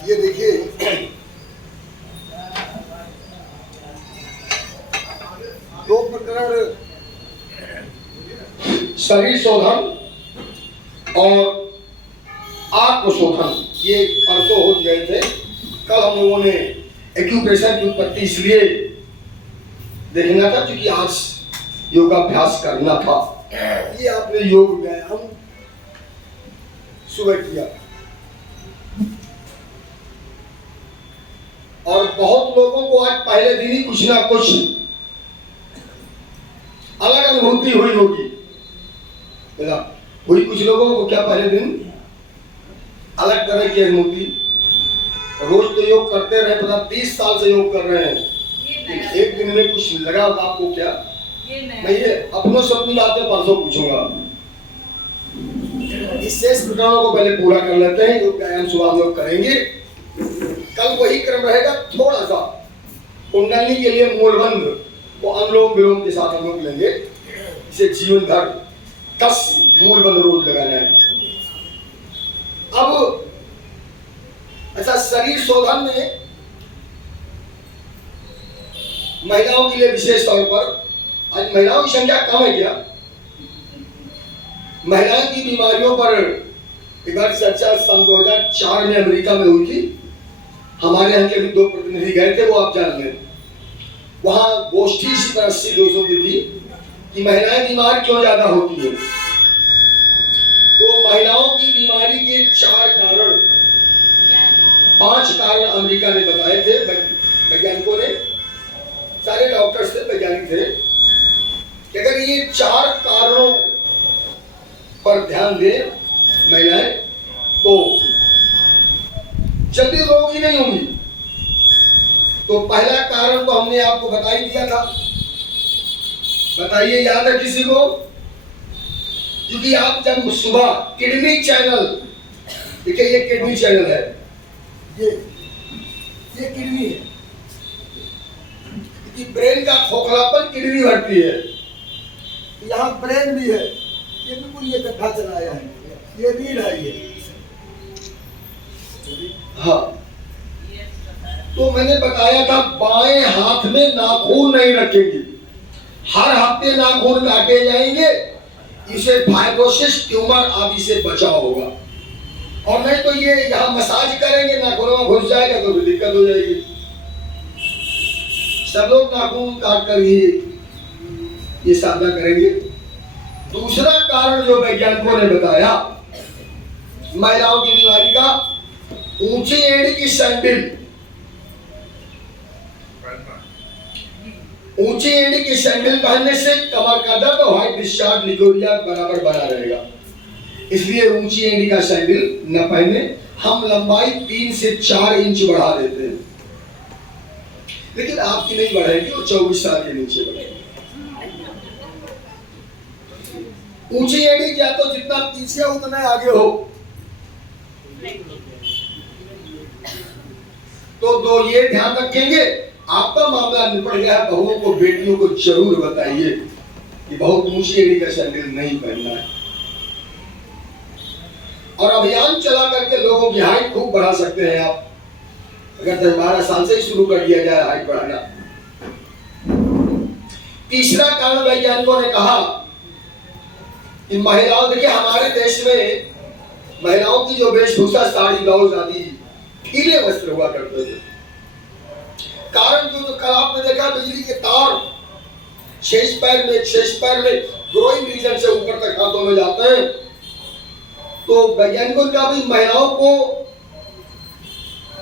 ये देखिए, दो प्रकरण शरीर शोधन और आत्मशोधन ये परसों हो गए थे। कल हम लोगों ने एक्यूप्रेशर की उत्पत्ति इसलिए देखना था क्योंकि आज योगाभ्यास करना था। ये आपने योग व्यायाम सुबह किया और बहुत लोगों को आज पहले दिन ही कुछ ना कुछ अलग अनुभूति हुई होगी। हुई कुछ लोगों को क्या पहले दिन अलग तरह की अनुभूति? रोज तो योग करते रहे, पता 30 साल से योग कर रहे हैं, एक दिन में कुछ लगा आपको क्या? मैं ये अपनों से अपनी बातें परसों पूछूंगा। इस शेष प्रकरणों को पहले पूरा कर लेते हैं। योग व्यायाम सुबह हम लोग करेंगे। कल वही क्रम रहेगा, थोड़ा सा कुंडली के लिए मूलबंध वो अनुलोम विलोम के साथ हम लोग लेंगे। इसे जीवन भर 10 मूलबंध रोज लगाना है। अब अच्छा, शरीर शोधन में महिलाओं के लिए विशेष तौर पर, आज महिलाओं की संख्या कम है क्या? महिलाओं की बीमारियों पर एक बार चर्चा सन 2004 में अमेरिका में हुई थी। हमारे यहाँ के भी 2 प्रतिनिधि गए थे, वो आप जान लें। वहां गोष्ठी इसी तरह 80-200 की थी कि महिलाएं बीमार क्यों ज्यादा होती है। तो महिलाओं की बीमारी के 4 कारण, 5 कारण अमेरिका ने बताए थे वैज्ञानिकों ने। सारे डॉक्टर्स थे, वैज्ञानिक थे कि अगर ये 4 कारणों पर ध्यान दें महिलाएं तो जल्दी रोगी नहीं होंगी। तो पहला कारण तो हमने आपको बता ही दिया था। बताइए, याद है किसी को? क्योंकि आप जब सुबह किडनी चैनल, देखिए ये किडनी चैनल है, ये किडनी है। क्योंकि ब्रेन का खोखलापन किडनी भरती है। यहाँ ब्रेन भी है, ये बिल्कुल ये इकट्ठा चलाया है, ये रीढ़ है ये। हाँ, तो मैंने बताया था बाएं हाथ में नाखून नहीं रखेंगे, हर हफ्ते नाखून काटे जाएंगे। इसे फाइब्रोसिस, ट्यूमर आदि से बचाव होगा। और नहीं तो ये यहाँ मसाज करेंगे, नाखूनों में घुस जाएगा तो दिक्कत हो जाएगी। सब लोग नाखून काट कर ही ये साधना करेंगे। दूसरा कारण जो वैज्ञानिकों ने बताया महिलाओं की बीमारी का, ऊंची एड़ी की सैंडल। ऊंची एड़ी की सैंडल पहनने से कमर का दर्द और व्हाइट डिस्चार्ज लिकोरिया बराबर बना रहेगा। इसलिए ऊंची एड़ी का सैंडल न पहने। हम लंबाई 3 से 4 इंच बढ़ा देते हैं, लेकिन आपकी नहीं बढ़ेगी, वो 24 साल के नीचे बढ़ेगी। ऊंची एड़ी क्या तो जितना पीछे उतना आगे हो। तो दो ये ध्यान रखेंगे। आपका मामला निपट गया। बहुओं को, बेटियों को जरूर बताइए कि बहुत ऊंची एड़ी का सैंडल नहीं पहनना है। और अभियान चला करके लोगों की हाइट खूब बढ़ा सकते हैं आप, अगर 10-12 साल से ही शुरू कर दिया जाए हाइट बढ़ाना। तीसरा कारण वैज्ञानिकों ने कहा कि महिलाओं, देखिए हमारे देश में महिलाओं की जो वेशभूषा, साड़ी ब्लाउज आदि गीले वस्त्र हुआ करते थे। कारण जो कल आपने देखा, बिजली के तार शेष पैर में ग्रोइंग रीजन से ऊपर तक हाथों में जाते हैं। तो वैज्ञानिकों ने कहा भाई महिलाओं को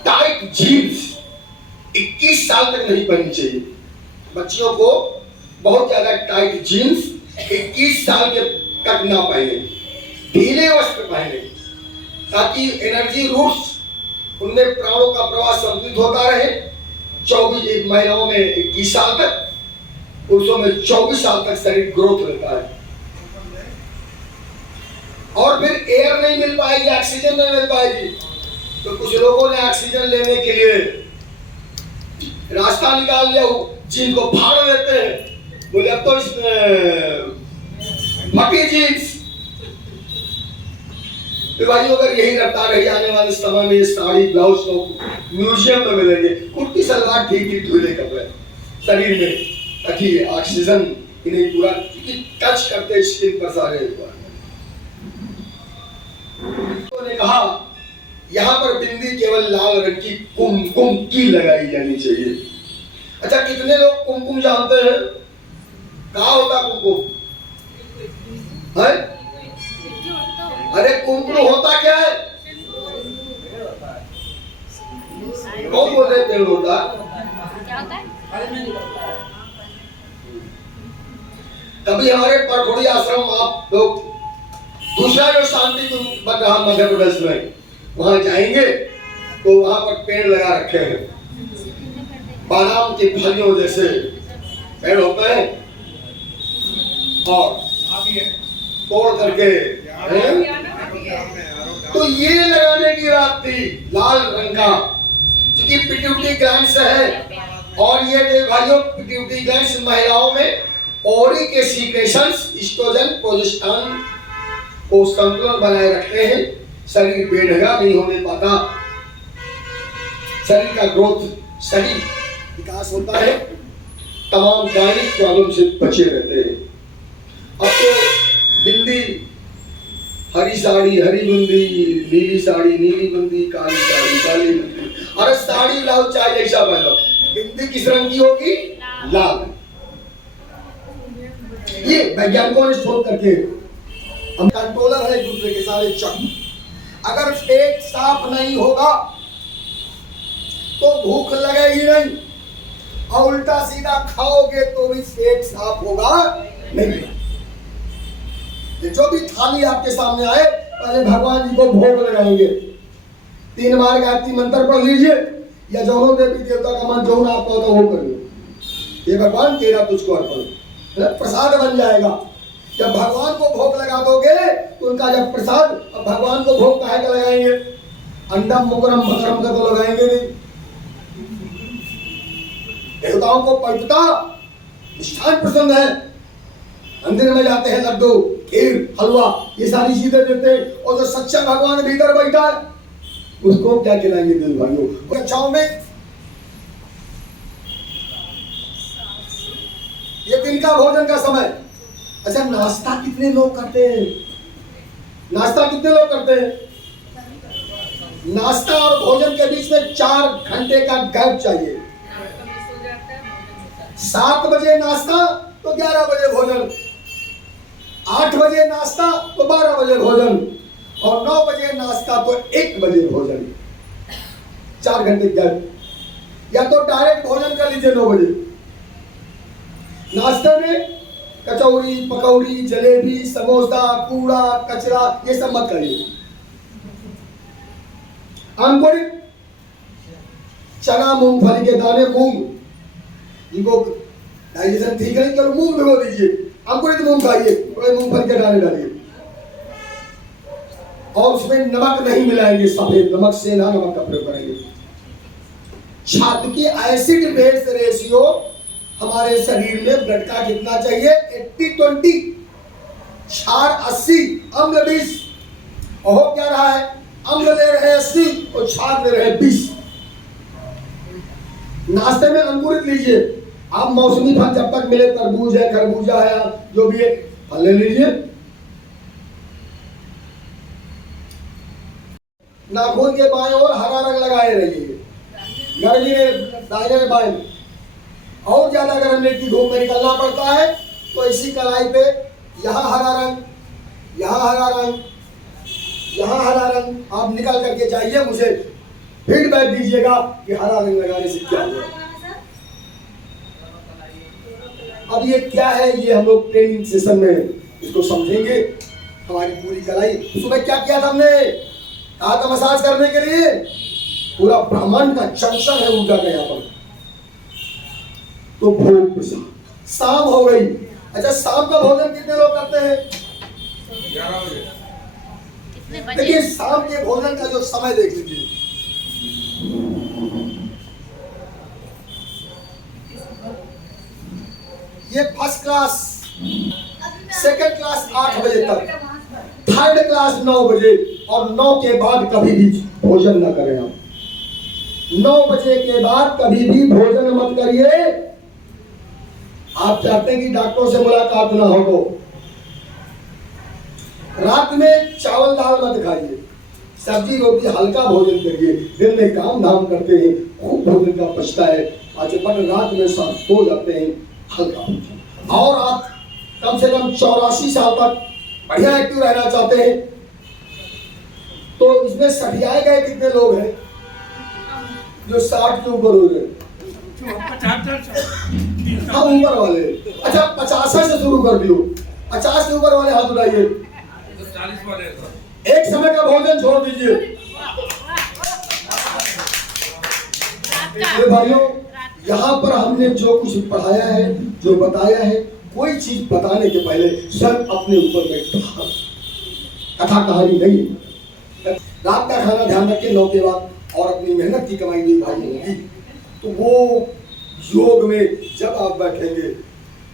टाइट जीन्स 21 साल तक नहीं पहननी चाहिए। बच्चियों को बहुत ज्यादा टाइट जीन्स 21 साल के तक ना पहने, ढीले वस्त्र पहने, ताकि एनर्जी रूट्स उनमें प्राणों का प्रवाह संतुलित होता रहे। 24 महिलाओं में 21 साल तक, पुरुषों में 24 साल तक शरीर ग्रोथ रहता है। और फिर एयर नहीं मिल पाएगी, ऑक्सीजन नहीं मिल पाएगी, तो कुछ लोगों ने ऑक्सीजन लेने के लिए रास्ता निकाल लिया, जिनको फाड़ देते हैं, बोले अब तो इसमें फटी जीन्स। तो भाई अगर यही रफ्तार रही आने वाले समय में साड़ी ब्लाउज तो म्यूजियम में मिलेंगे। कुर्ती सलवार ठीक ठीक ढीले कपड़े शरीर में, ताकि ऑक्सीजन इन्हें पूरा टच करते स्किन पर सारे। ने कहा यहाँ पर बिंदी केवल लाल रंग की कुमकुम की लगाई जानी चाहिए। अच्छा, कितने लोग कुमकुम जानते हैं? कहाँ होता कुमकुम है? अरे कुमकुम होता क्या है? कौन बोल रहे पेड़ होता क्या होता है? कभी हमारे परखोड़ी आश्रम आप लोग दूसरा जो शांति बन रहा मध्य प्रदेश में, वहां जाएंगे तो वहां पर पेड़ लगा रखे हैं, बादाम की फलियों जैसे पेड़ होते हैं, और तोड़ करके तो ये लगाने की बात थी लाल रंग का, क्योंकि पिट्यूटरी ग्लैंड है। और ये भाइयों पिट्यूटरी ग्लैंड महिलाओं में ओवरी के सीक्रेशंस एस्ट्रोजन प्रोजेस्टेरोन को संतुलन बनाए रखते हैं। शरीर बेढंगा नहीं होने पाता, शरीर का ग्रोथ सही विकास होता है, तमाम गायनिक प्रॉब्लम से बचे रहते हैं। अब तो बिंदी, हरी साड़ी हरी बिंदी, नीली साड़ी नीली बिंदी, काली साड़ी काली बिंदी। अरे साड़ी ब्लाउज चाहे जैसा पहनो, बिंदी किस रंग की होगी? लाल। ये वैज्ञानिकों ने शोध करके, हम कंट्रोलर है एक दूसरे के सारे चक्र। अगर पेट साफ नहीं होगा तो भूख लगेगी नहीं, और उल्टा सीधा खाओगे तो भी पेट साफ होगा नहीं। जो भी थाली आपके सामने आए, पहले भगवान जी को भोग लगाएंगे, 3 बार गायत्री मंत्र पढ़ लीजिए, या जौनों देवी देवता का मंत्र जो आपको होता वो करिए। ये भगवान तेरा तुझको अर्पण, प्रसाद बन जाएगा। जब भगवान को भोग लगा दोगे तो उनका जब प्रसाद, अब भगवान को भोग काहे का लगाएंगे? अंडम मुकरम भकरम का तो लगाएंगे नहीं। देवताओं को पवित्रता निष्ठान पसंद है। मंदिर में जाते हैं, लड्डू खीर हलवा ये सारी चीजें देते हैं, और जो सच्चा भगवान भीतर बैठा है उसको क्या खिलाएंगे दिल भाइयों? कक्षाओं में ये दिन का भोजन का समय। अच्छा, नाश्ता कितने लोग करते हैं? नाश्ता कितने लोग करते हैं? नाश्ता और भोजन के बीच में 4 घंटे का गैप चाहिए। 7 बजे नाश्ता तो 11 बजे भोजन, 8 बजे नाश्ता तो 12 बजे भोजन, और 9 बजे नाश्ता तो 1 बजे भोजन। 4 घंटे गैप। या तो डायरेक्ट भोजन कर लीजिए 9 बजे। नाश्ते में कचौड़ी पकौड़ी जलेबी समोसा कूड़ा कचरा ये सब मत करिए। अंकुरित चना मूंगफली के दाने, मूंग इनको डाइजेशन ठीक नहीं, केवल मूंग भिगो दीजिए, अंकुरित मूंग खाइए, थोड़े मूंगफली के दाने डालिए, और उसमें नमक नहीं मिलाएंगे, सफेद नमक से ना नमक का प्रयोग करेंगे। छात्र की एसिड बेस रेशियो हमारे शरीर में ब्लड का कितना चाहिए? 80-20, क्षार 80 अम्ल 20। और हो क्या रहा है? अम्ल ले रहे 80 और क्षार ले रहे 20। नाश्ते में अंकुरित लीजिए, आप मौसमी फल जब तक मिले, तरबूज है खरबूजा है जो भी है फल ले लीजिए। नाखून के बाएं ओर हरा रंग लगाए रहिए, गर्मी में दाहिने बाएं। और ज्यादा गर्म की धूप में निकलना पड़ता है तो इसी कलाई पे यहाँ हरा रंग, यहाँ हरा रंग, यहाँ हरा रंग, आप निकल करके जाइए। मुझे फीडबैक दीजिएगा कि हरा रंग लगाने से क्या हुआ। अब ये क्या है, ये हम लोग ट्रेनिंग सेशन में इसको समझेंगे। हमारी पूरी कलाई सुबह क्या किया था हमने, कहा था मसाज करने के लिए, पूरा ब्रह्मांड का जंक्शन है ऊर्जा का यहाँ पर। तो भोग प्रसाद, शाम हो गई। अच्छा, शाम का भोजन कितने लोग करते हैं? 11 बजे। देखिए शाम के भोजन का जो समय देख लीजिए, ये फर्स्ट क्लास, सेकंड क्लास 8 बजे तक, थर्ड क्लास 9 बजे, और 9 के बाद कभी भी भोजन न करें। आप 9 बजे के बाद कभी भी भोजन मत करिए। आप चाहते हैं कि डॉक्टरों से मुलाकात ना हो तो रात में चावल दाल मत खाइए, सब्जी रोटी हल्का भोजन करिए। दिन में काम धाम करते हैं, खूब भोजन का पछता है, बट रात में सब सो जाते हैं, हल्का भोजन। और आप कम से कम 84 साल तक बढ़िया एक्टिव रहना चाहते हैं, तो इसमें सठियाए गए कितने लोग हैं जो 60 के ऊपर हो गए? हाँ, ऊपर वाले। अच्छा, 50 से शुरू कर दियो, 50 के ऊपर वाले हाथ उठाइए। 40 वाले एक समय का भोजन छोड़ दीजिए। भाइयों, यहाँ पर हमने जो कुछ पढ़ाया है, जो बताया है, कोई चीज बताने के पहले सब अपने ऊपर में कथा कहानी नहीं। रात का खाना ध्यान रखें 9 के बाद, और अपनी मेहनत की कमाई हुई भाई होगी, तो वो योग में जब आप बैठेंगे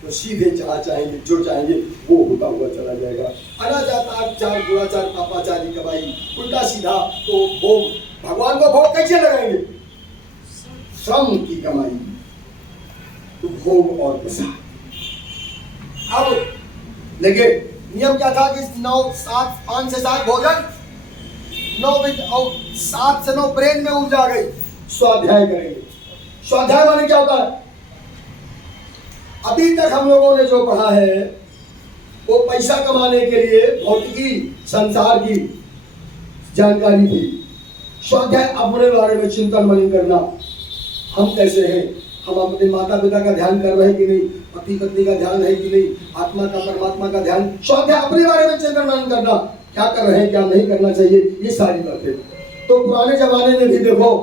तो सीधे जहाँ चाहेंगे, जो चाहेंगे वो होता हुआ चला जाएगा। अनाचार चार दुराचार पापाचारी कमाई उल्टा सीधा, तो भोग भगवान को भोग कैसे लगाएंगे? श्रम की कमाई, तो भोग और प्रसाद। अब देखिए नियम क्या था कि 9 7 5 से 7 भोजन, 9 बजे और 7 से 9 ब्रेन में ऊर्जा आ गई, स्वाध्याय करेंगे। स्वाध्याय माने क्या होता है? अभी तक हम लोगों ने जो पढ़ा है वो पैसा कमाने के लिए भौतिकी संसार की जानकारी थी। स्वाध्याय अपने बारे में चिंतन मनन करना, हम कैसे हैं, हम अपने माता पिता का ध्यान कर रहे हैं कि नहीं, पति पत्नी का ध्यान है कि नहीं, आत्मा का परमात्मा का ध्यान। स्वाध्याय अपने बारे में चिंतन मनन करना, क्या कर रहे हैं, क्या नहीं करना चाहिए, ये सारी बातें। तो पुराने जमाने में भी देखो,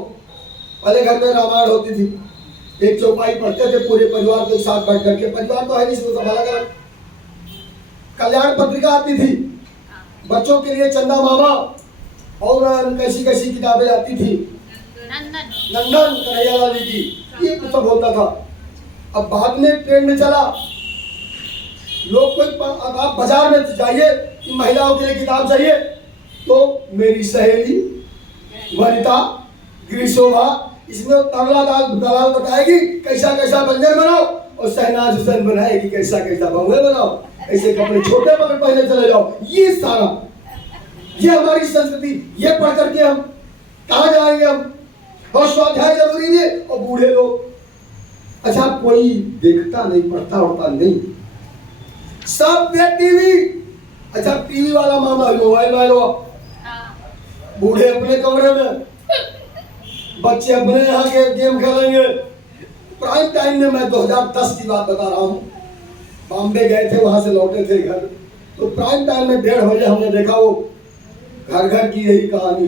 पहले घर में रामायण होती थी, एक चौपाई पढ़ते थे पूरे परिवार के साथ बैठ करके। परिवार तो है नहीं, सब अलग अलग। कल्याण पत्रिका आती थी बच्चों के लिए, चंदा मामा, और कैसी कैसी किताबें आती थी, नंदन कन्हैयालाल जी की, ये सब होता था। अब बाद में ट्रेंड में चला, लोग कोई आप बाजार में जाइए कि महिलाओं के लिए किताब चाहिए, तो मेरी सहेली वनिता गिरिशोभा, इसमें तरला दलाल बताएगी कैसा कैसा व्यंजन बनाओ, और शहनाज हुसैन बनाएगी कैसा कैसा बहुए बनाओ, ऐसे कपड़े छोटे पहले चले जाओ। ये सारा, ये हमारी संस्कृति, ये पढ़ करके हम कहाँ जाएंगे हम? और स्वाध्याय जरूरी है। और बूढ़े लोग, अच्छा कोई देखता नहीं, पढ़ता उड़ता नहीं, सब देख टीवी। अच्छा टीवी वाला मामा मोबाइल में लो, बूढ़े अपने कमरे में, बच्चे अपने यहाँ के गेम खेलेंगे। प्राइम टाइम में मैं 2010 की बात बता रहा हूँ, बॉम्बे गए थे, वहां से लौटे थे घर, तो प्राइम टाइम में 1:30 बजे हमने देखा वो घर घर की यही कहानी,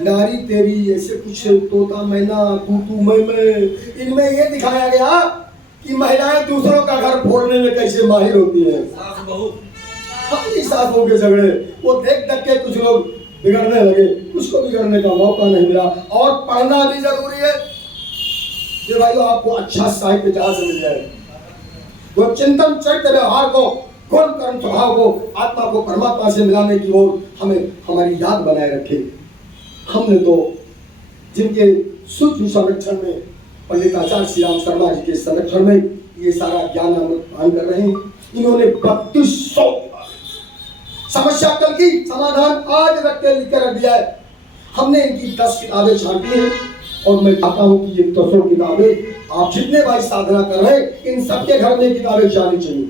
नारी तेरी, ऐसे कुछ तोता मैना तू तू मैं, इनमें ये दिखाया गया कि महिलाएं दूसरों का घर फोड़ने में कैसे माहिर होती हैं। सास बहू के झगड़े वो देख देख के कुछ लोग बिगड़ने लगे, उसको बिगड़ने का मौका नहीं मिला। और पढ़ना भी जरूरी है कि भाइयों आपको अच्छा साहित्य जहां से मिल जाए, वो चिंतन चरित्र व्यवहार को, गुण कर्म स्वभाव को, आत्मा को परमात्मा से मिलाने की ओर हमें हमारी याद बनाए रखे। हमने तो जिनके सूक्ष्म संरक्षण में, पंडित आचार्य श्री राम शर्मा जी के संरक्षण में ये सारा ज्ञान हम पान कर रहे हैं। इन्होंने 3200 समस्या कल की समाधान आज रख के लिख के रख दिया है। हमने इनकी 10 किताबें छांटी हैं, और मैं चाहता हूं कि ये 10 किताबें आप जितने भाई साधना कर रहे हैं, इन सबके घर में किताबें जानी चाहिए।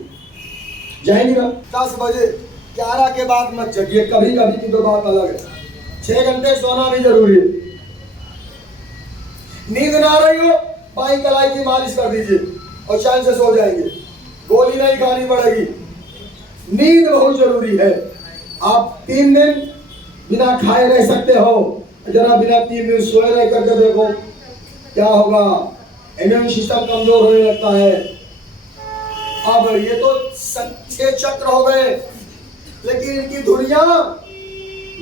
जाएंगी ना? 10 बजे 11 के बाद मत जगिए, कभी कभी की तो बात अलग है, 6 घंटे सोना भी जरूरी है। नींद ना आ रही हो, बाई कलाई की मालिश कर दीजिए और चैन से सो जाएंगे, गोली नहीं खानी पड़ेगी। नींद बहुत जरूरी है। आप 3 दिन बिना खाए रह सकते हो, जरा बिना 3 दिन सोए रह करके देखो क्या होगा। इम्यून सिस्टम कमजोर होने लगता है। अब ये तो 6 चक्र हो गए, लेकिन इनकी दुनिया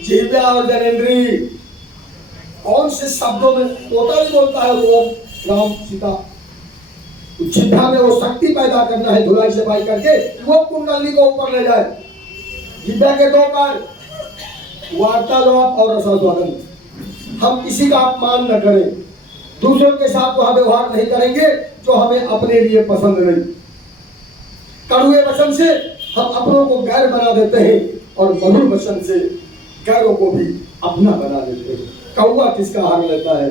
जिह्वा और जनेंद्री, कौन से शब्दों में तोता भी बोलता है वो राम सीता। जिह्वा में वो शक्ति पैदा करना है, धुलाई सफाई करके वो कुंडली को ऊपर ले जाए। जिह्वा के 2 कार्य, वार्तालाप और रसास्वादन। हम किसी का अपमान न करें, दूसरों के साथ वह व्यवहार नहीं करेंगे जो हमें अपने लिए पसंद नहीं। कड़ुए वचन से हम अपनों को गैर बना देते हैं और मधुर वचन से गैरों को भी अपना बना देते हैं। कौवा किसका हार लेता है,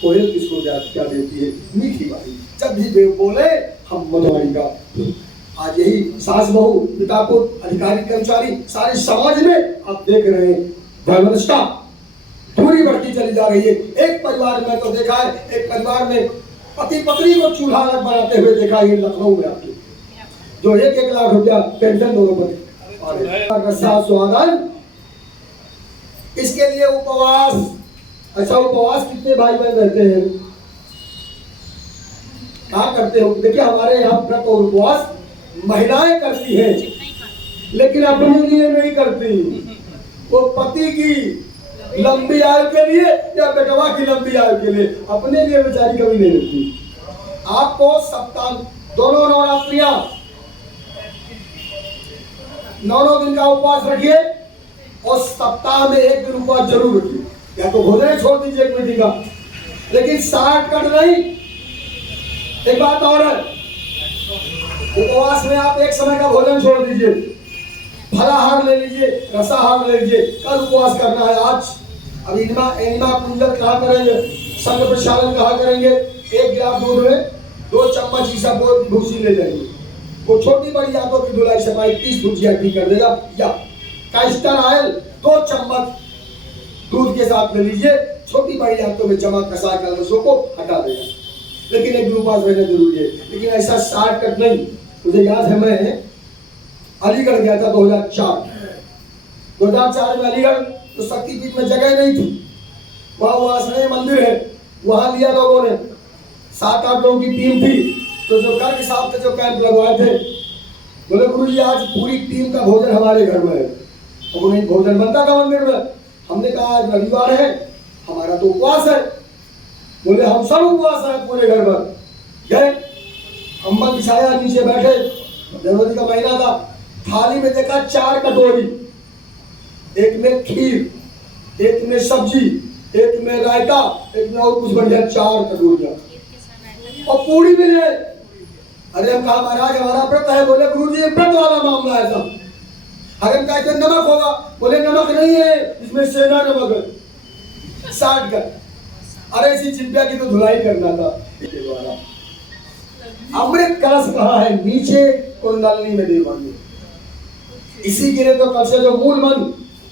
कोयल किसको क्या देती है, मीठी वाली। जब भी देव बोले हम मधुवाणी का। आज यही सास बहू, पिता पुत्र, अधिकारी कर्मचारी, सारे समाज में आप देख रहे हैं वैमनस्यता दूरी बढ़ती चली जा रही है। एक परिवार में तो देखा है, एक परिवार में पति पत्नी को चूल्हा अलग बनाते हुए देखा है लखनऊ में आपके, जो 1-1 लाख रुपया पेंशन दोनों पर। रसा स्वादन, इसके लिए उपवास। अच्छा, उपवास कितने भाई बहन रहते हैं, क्या करते हो? देखिए हमारे यहाँ व्रत और उपवास महिलाएं करती हैं, लेकिन अपने लिए नहीं करती। वो पति की लंबी आयु के लिए या बेटवा की लंबी आयु के लिए, अपने लिए बेचारी कभी नहीं रहती। आपको सप्ताह दोनों नवरात्रियां 9 दिन का उपवास रखिए और सप्ताह में 1 दिन उपवास जरूर रखिए। या तो भोजन छोड़ दीजिए 1 मिनट का, लेकिन 60 कट नहीं। एक बात और है, उपवास में आप एक समय का भोजन छोड़ दीजिए, फलाहार ले लीजिए, रसाहार ले लीजिए। कल उपवास करना है, आज अब एनिमा कुंजल कहा करेंगे, संघ प्रक्षालन कहा करेंगे। 1 गिलास दूध में 2 चम्मच इसबगोल की भूसी ले जाएंगे। वो छोटी बड़ी आंतों की धुलाई सफाई 30 भुजिया ठीक कर देगा। या कैस्टर ऑयल 2 चम्मच दूध के साथ ले लीजिए, छोटी बड़ी आंतों में जमा कसा कर रसों को हटा देगा। लेकिन एक उपवास रहना जरूरी है, लेकिन ऐसा शॉर्टकट नहीं। मुझे याद है, मैं अलीगढ़ गया था 2004 में। अलीगढ़ तो शक्तिपीठ में जगह नहीं थी, वहाँ वासना मंदिर है, वहाँ लिया लोगों ने। 7-8 लोगों की टीम थी, तो जो गर्ग साहब थे जो कैंप लगवाए थे, बोले गुरु जी आज पूरी टीम का भोजन हमारे घर में है। अब नहीं भोजन बनता था मंदिर में। हमने कहा आज रविवार है, हमारा तो उपवास है। बोले हम सब उपवास है पूरे घर में। गए, अम्मा बिछाया, नीचे बैठे, जनवरी का महीना था। थाली में देखा 4 कटोरी, एक में खीर, एक में सब्जी, एक में रायता, एक में और कुछ बढ़िया, 4 कटोरियां और पूरी भी ले। अरे हम कहा महाराज हमारा व्रत है। बोले गुरु जी व्रत वाला मामला है सब। अरे हम कहते नमक होगा, बोले नमक नहीं है, इसमें सेना नमक है। 60 का। अरे इसी चिंता की तो धुलाई करना था। अमृत कलश कहा है, नीचे कुंडली में देवांगे। इसी के लिए तो कल से जो मूल मंत्र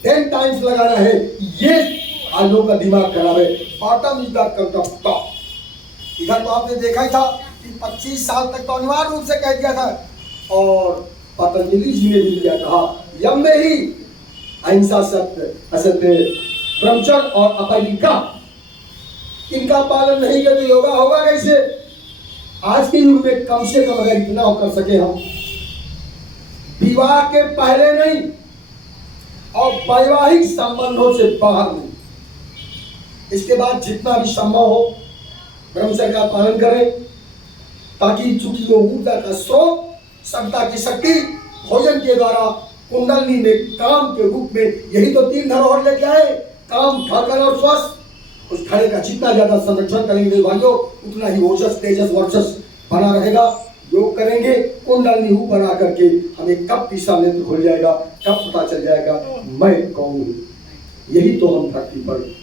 10 टाइम्स लगाना है, ये आज लोगों का दिमाग खराब है। Bottom is the top. इधर तो आपने देखा ही था कि 25 साल तक तो अनिवार्य रूप से कह दिया था, और पतंजलि जी ने भी क्या कहा, यम में ही अहिंसा, सत्य, असत्य, ब्रह्मचर्य और अपरिग्रह, इनका पालन नहीं करके योगा होगा कैसे? आज के युग में कम से कम अगर इतना कर सके हम, विवाह के पहले नहीं और वैवाहिक संबंधों से बाहर नहीं, इसके बाद जितना भी संभव हो ब्रह्मचर्य का पालन करें, ताकि चूंकि वो ऊर्जा का स्रोत, सत्ता की शक्ति भोजन के द्वारा कुंडली में काम के रूप में, यही तो 3 धरोहर लेके आए, काम, धड़कन और श्वास। उस घड़े का जितना ज्यादा संरक्षण करेंगे भाइयों, उतना ही ओजस, तेजस, वर्चस बना रहेगा। योग करेंगे, कुंडली ऊपर आकर के हमें कब दिशा नेत्र खुल जाएगा, कब पता चल जाएगा मैं कौन हूँ। यही तो हम धरती पर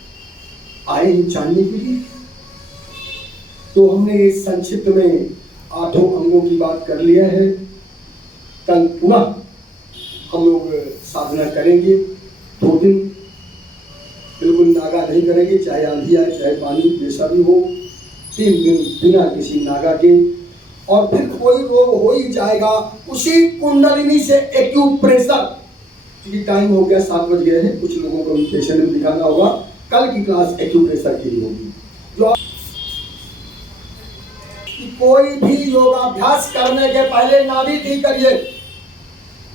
आए हैं जानने के लिए। तो हमने संक्षिप्त में 8 अंगों की बात कर लिया है। कल पुनः हम लोग साधना करेंगे 2 दिन, बिल्कुल नागा नहीं करेंगे, चाहे आंधी आए चाहे पानी जैसा भी हो। 3 दिन बिना किसी नागा के, और फिर कोई रोग हो ही जाएगा उसी कुंडलिनी से एक्यूप्रेशर। क्योंकि टाइम हो गया, 7 बज गए हैं, कुछ लोगों को पेशेंट में दिखाना होगा। कल की क्लास एक्यूप्रेशर की होगी। जो कोई भी योगाभ्यास करने के पहले नाभि ठीक करिए।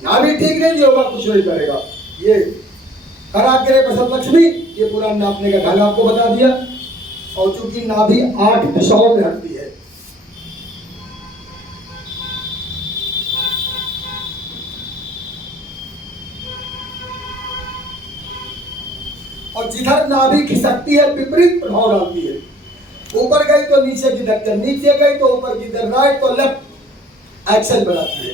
नाभि ठीक नहीं, योगा कुछ नहीं करेगा। ये कराग्रे प्रसव लक्ष्मी, ये पूरा नापने का ढंग आपको बता दिया। और चूंकि नाभि 8 दिशाओं में हटती है, और जिधर नाभि खिसकती है विपरीत प्रभाव डालती है। ऊपर गई तो नीचे की धक्कर, नीचे गई तो ऊपर की तरफ, राइट तो लेफ्ट एक्शन बनाती है।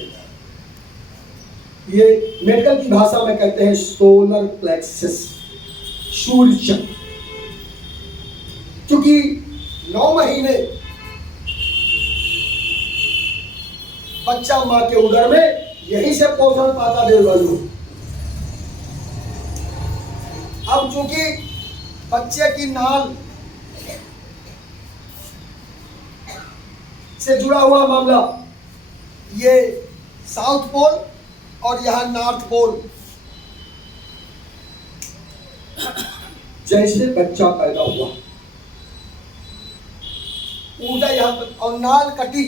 ये मेडिकल की भाषा में कहते हैं सोलर प्लेक्सस, सूर्य चक्र। क्योंकि 9 महीने बच्चा मां के उदर में यहीं से पोषण पाता देवगलू। अब चूंकि बच्चे की नाल से जुड़ा हुआ मामला, ये साउथ पोल और यहां नॉर्थ पोल, जैसे बच्चा पैदा हुआ ऊर्जा यहां पर, और नाल कटी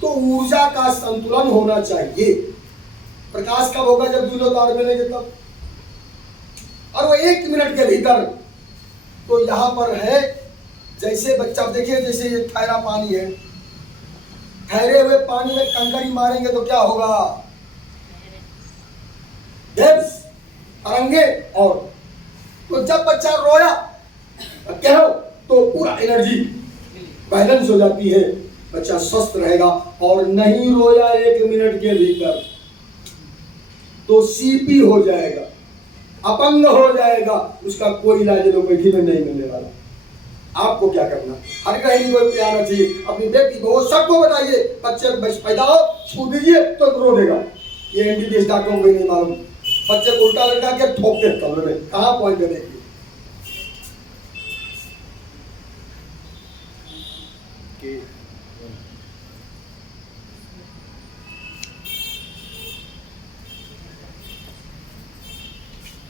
तो ऊर्जा का संतुलन होना चाहिए। प्रकाश कब होगा? जब दोनों तार मिलेंगे तब। और वो 1 मिनट के भीतर, तो यहां पर है जैसे बच्चा, देखिए जैसे ये ठहरा पानी है, ठहरे हुए पानी में कंकड़ी मारेंगे तो क्या होगा? वेव्स, तरंगे। और तो जब बच्चा रोया क्या हो तो पूरा एनर्जी बैलेंस हो जाती है, बच्चा स्वस्थ रहेगा। और नहीं रोया 1 मिनट के भीतर तो सीपी हो जाएगा, अपंग हो जाएगा, उसका कोई इलाज एलोपैथी में नहीं मिलने वाला। आपको क्या करना? हर कहीं कोई पिलाना चाहिए, अपनी बेटी को, सबको बताइए, बच्चे पैदा हो छू दीजिए तो रो देगा। ये एमबीबीएस डॉक्टरों को नहीं मालूम, बच्चे को उल्टा लगा के ठोक के कमरे में, कहाँ पॉइंट है देखिए।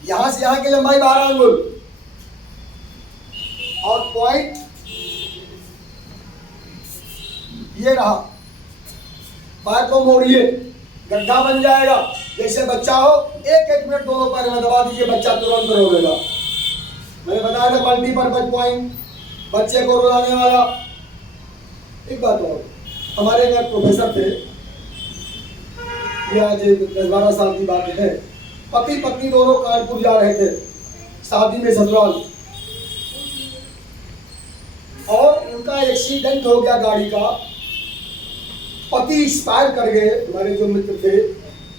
यहां से यहां की लंबाई 12 अंगुल, और पॉइंट ये रहा। पैर को मोड़िए, गड्ढा बन जाएगा। जैसे बच्चा हो 1-1 मिनट दोनों पैर में दबा दीजिए, बच्चा तुरंत रोएगा। मैंने बताया था मल्टीपर्पज पॉइंट, बच्चे को रुलाने वाला। एक बात और, हमारे एक प्रोफेसर थे, ये आज 10-12 साल की बात है। पति पत्नी दोनों कानपुर जा रहे थे शादी में, ससुराल, और उनका एक्सीडेंट हो गया गाड़ी का। पति एक्सपायर कर गए। हमारे जो मित्र थे,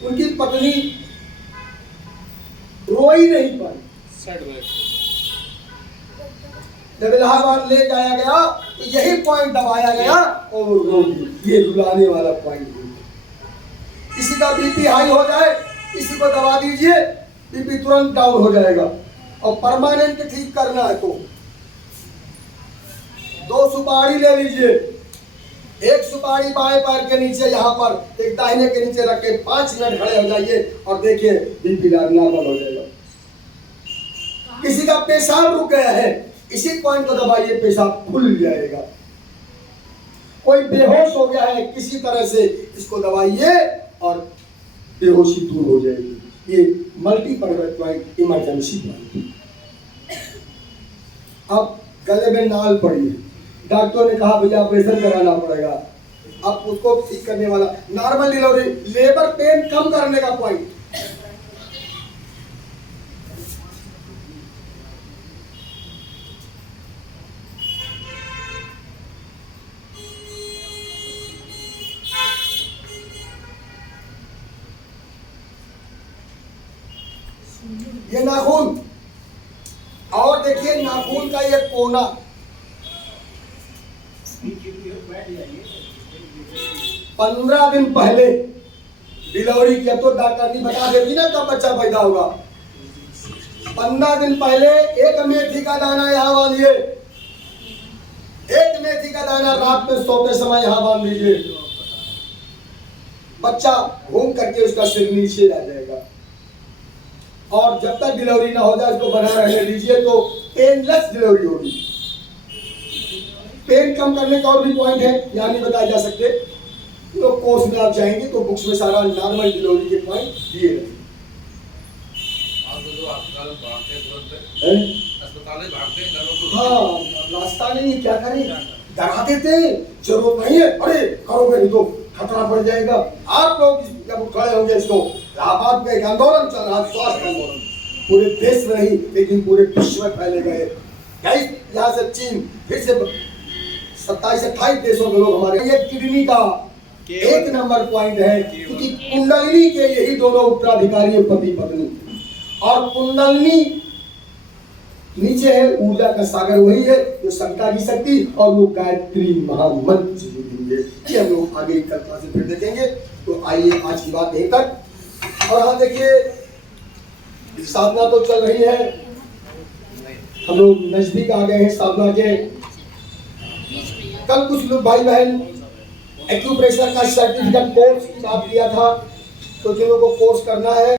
उनकी पत्नी रो ही नहीं पाई। जब इलाहाबाद ले जाया गया तो यही पॉइंट दबाया गया और रो दी। ये रुलाने वाला पॉइंट। किसी का बीपी हाई हो जाए, किसी को दबा दीजिए, बीपी तुरंत डाउन हो जाएगा। और परमानेंट ठीक करना है तो 2 सुपारी ले लीजिए, 1 सुपारी बाएं पैर के नीचे, यहाँ पर एक दाहिने के नीचे रख के 5 मिनट खड़े हो जाइए और देखिए बीपी नॉर्मल हो जाएगा। किसी का पेशाब रुक गया है, इसी पॉइंट को दबाइए, पेशाब खुल जाएगा। कोई बेहोश हो गया है किसी तरह से, इसको दबाइए और बेहोशी दूर हो जाएगी। ये मल्टीपर्पज पॉइंट, इमरजेंसी पॉइंट। अब गले में नाल पड़ी है, डॉक्टर ने कहा भैया ऑपरेशन कराना पड़ेगा। अब उसको ठीक करने वाला नॉर्मल डिलीवरी, लेबर पेन कम करने का पॉइंट। ये नाखून, और देखिए नाखून का ये कोना, 15 दिन पहले डिलीवरी की। अब तो डॉक्टर नहीं बता देती ना कब बच्चा पैदा होगा। 15 दिन पहले एक मेथी का दाना यहाँ बांधिए, एक मेथी का दाना रात में सोते समय यहाँ बांध दीजिए, बच्चा घूम करके उसका सिर नीचे आ जाएगा। और जब तक डिलीवरी ना हो जाए उसको बना रहने दीजिए, तो पेनलेस डिलीवरी होगी। पेन कम करने का और भी पॉइंट है, यहाँ नहीं बताए जा सकते। तो कोर्स में आप जाएंगे तो बुक्स में सारा नॉर्मल डिलीवरी के पॉइंट दिए रहते हैं। हाँ, रास्ता नहीं है, क्या करें, डरा देते हैं, जरूरत नहीं है, अरे करोगे नहीं तो खतरा पड़ जाएगा। आप लोग जब खड़े होंगे, इसको इलाहाबाद में एक आंदोलन चल रहा है, स्वास्थ्य आंदोलन, पूरे देश में नहीं लेकिन पूरे विश्व में फैले गए। यहाँ से चीन, फिर से 27-28 देशों के लोग हमारे। ये किडनी का एक नंबर पॉइंट है, क्योंकि कुंडलिनी के यही दोनों उत्तराधिकारी है, पति पत्नी। और कुंडलिनी नीचे है, ऊर्जा का सागर वही है जो शंका की शक्ति, और वो गायत्री महामंत्र से जुड़ी हुई है। ये हम लोग आगे की कल्पना से फिर देखेंगे। तो आइए आज की बात यहीं तक। और हाँ देखिए, साधना तो चल रही है, हम लोग नजदीक आ गए हैं साधना के। कल कुछ लोग भाई बहन एक्यूप्रेशर का सर्टिफिकेट कोर्स की बात किया था, तो जिन लोगों को कोर्स करना है